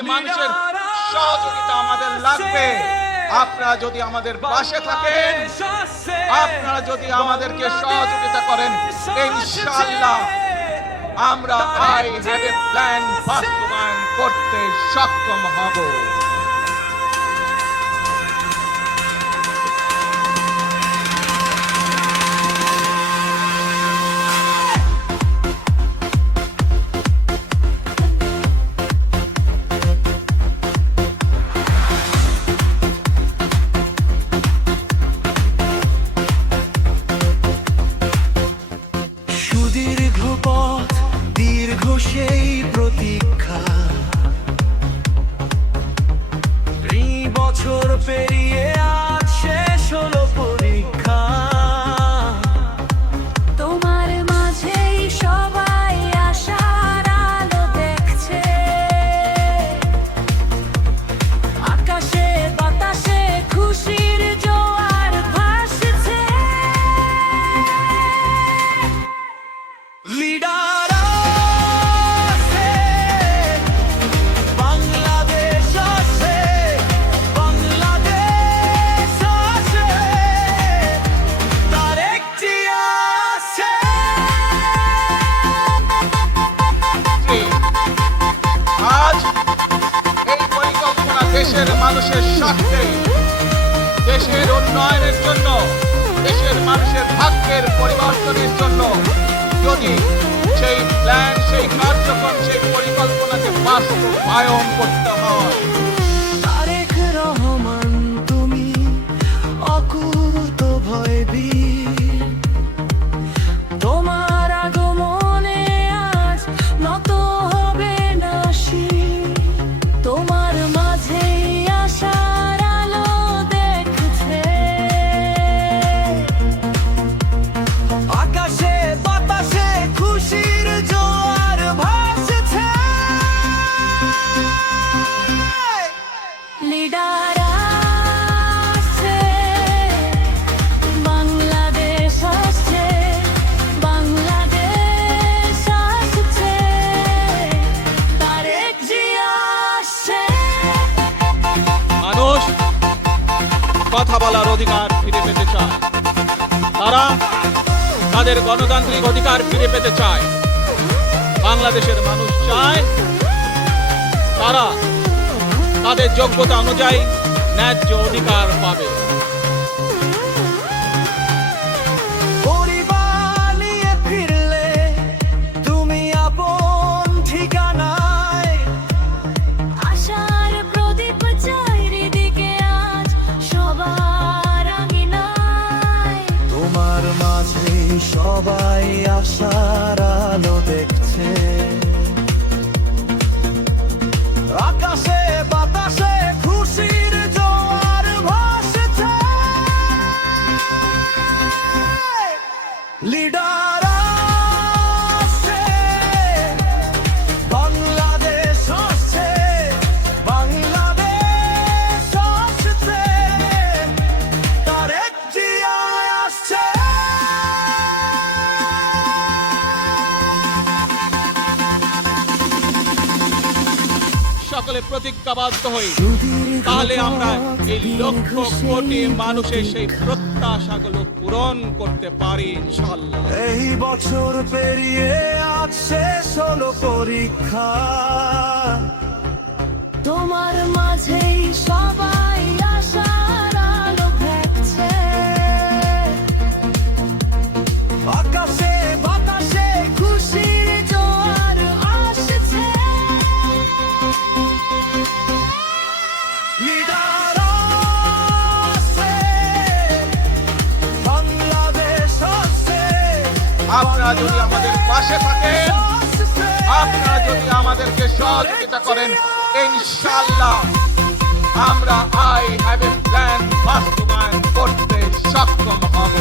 কি মানুষের সহযোগিতা আমাদের লাগবে। আপনারা যদি আমাদের পাশে থাকেন, আপনারা যদি আমাদেরকে সহযোগিতা করেন, ইনশাআল্লাহ আমরা আই হ্যাভ এ প্ল্যান বাস্তবায়ন করতে সক্ষম হব। সেই প্রতীক্ষা 3 বছর পেরিয়ে আজ শেষ হলো পরীক্ষা। তোমার মাঝেই সবাই আশার আলো দেখছে, আকাশে বাতাসে খুশির জোয়ার ভাসছে। লিডার দেশের মানুষের স্বার্থে, দেশের উন্নয়নের জন্য, দেশের মানুষের ভাগ্যের পরিবর্তনের জন্য যদি সেই প্ল্যান, সেই কার্যক্রম, সেই পরিকল্পনাকে বাস্তবায়ন করতে হয়। তারেক রহমান তুমি অকুত ভয়বীর, তোমার আগমনে আজ নত হবে না শির। তোমার মাঝে আশার আলো দেখছে, আকাশে বাতাসে খুশির জোয়ার ভাসছে। লিডার আসছে, বাংলাদেশ আসছে, বাংলাদেশ আসছে, তারেক জিয়া আসছে। মানুষ কথা বলার অধিকার ফিরে পেতে চায়, তারা তাদের গণতান্ত্রিক অধিকার ফিরে পেতে চায়। বাংলাদেশের মানুষ চায় তারা তাদের যোগ্যতা অনুযায়ী ন্যায্য অধিকার পাবে। পরিবার নিয়ে ফিরলে তুমি আপন ঠিকানায়, আশার প্রদীপ চারিদিকে আজ সবার আঙিনায়। তোমার মাঝে সবাই আশার আলো দেখছে, আকাশে বাতাসে খুশির জোয়ার ভাসছে। লিডার আসছে, বাংলাদেশ আসছে, বাংলাদেশ আসছে, তারেক জিয়া আসছে। সকলে প্রতিজ্ঞাবদ্ধ হই, তাহলে আমরা এই লক্ষ কোটি মানুষের সেই প্রত্যাশাগুলো পূরণ করতে পারি ইনশাআল্লাহ। এই বছর পেরিয়ে আজ শেষ হলো পরীক্ষা, তোমার মাঝেই সবাই আশার আলো দেখছে, আকাশে বাতাসে খুশির জোয়ার আসছে। লিডার আসছে, বাংলাদেশ আসছে, আপনারা যদি আমাদের পাশে থাকেন, আপনারা যদি আমাদেরকে সহযোগিতা করেন, ইনশাআল্লাহ আমরা আই হ্যাভ এ প্ল্যান বাস্তবায়ন করতে সক্ষম হব।